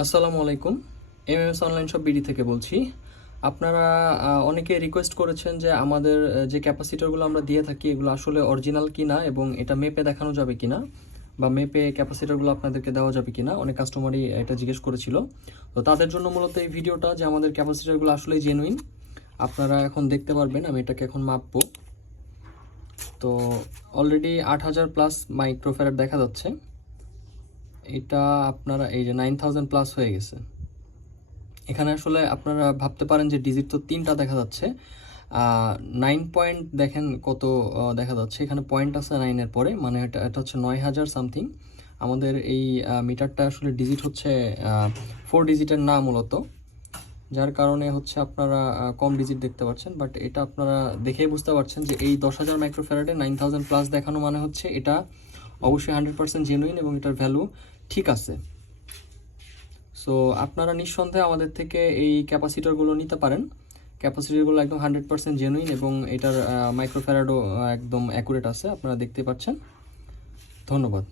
আসসালামু আলাইকুম। MMS online shop BD থেকে বলছি। আপনারা অনেকে রিকোয়েস্ট করেছেন যে আমাদের যে ক্যাপাসিটরগুলো আমরা দিয়ে থাকি এগুলো আসলে অরিজিনাল কিনা এবং এটা মেপে দেখানো যাবে কিনা বা মেপে ক্যাপাসিটরগুলো আপনাদেরকে দেওয়া যাবে কিনা, অনেক কাস্টমারই এটা জিজ্ঞেস করেছিল। তো তাদের জন্য মূলত এই ভিডিওটা, যে আমাদের ক্যাপাসিটরগুলো আসলেই জেনুইন। আপনারা এখন দেখতে পারবেন, আমি এটাকে এখন মাপবো। তো অলরেডি 8000+ মাইক্রোফ্যারাড দেখা যাচ্ছে। এটা আপনারা এই যে 9000+ হয়ে গেছে। এখানে আসলে আপনারা ভাবতে পারেন যে ডিজিট তো 3টা দেখা যাচ্ছে, 9 পয়েন্ট দেখেন কত দেখা যাচ্ছে। এখানে পয়েন্ট আছে 9-এর পরে, মানে এটা হচ্ছে 9000 সামথিং। আমাদের এই মিটারটা আসলে ডিজিট হচ্ছে 4 ডিজিটের না মূলত, যার কারণে হচ্ছে আপনারা কম ডিজিট দেখতে পাচ্ছেন। বাট এটা আপনারা দেখেই বুঝতে পারছেন যে এই 10,000 মাইক্রোফ্যারাডে 9000+ দেখানো মানে হচ্ছে এটা অবশ্যই 100% জেনুইন এবং এটার ভ্যালু ঠিক আছে। সো আপনারা নিঃসন্দেহে আমাদের থেকে এই ক্যাপাসিটরগুলো নিতে পারেন। ক্যাপাসিটরগুলো একদম 100% জেনুইন এবং এটার মাইক্রোফ্যারাডও একদম অ্যাকুরেট আছে, আপনারা দেখতে পাচ্ছেন। ধন্যবাদ।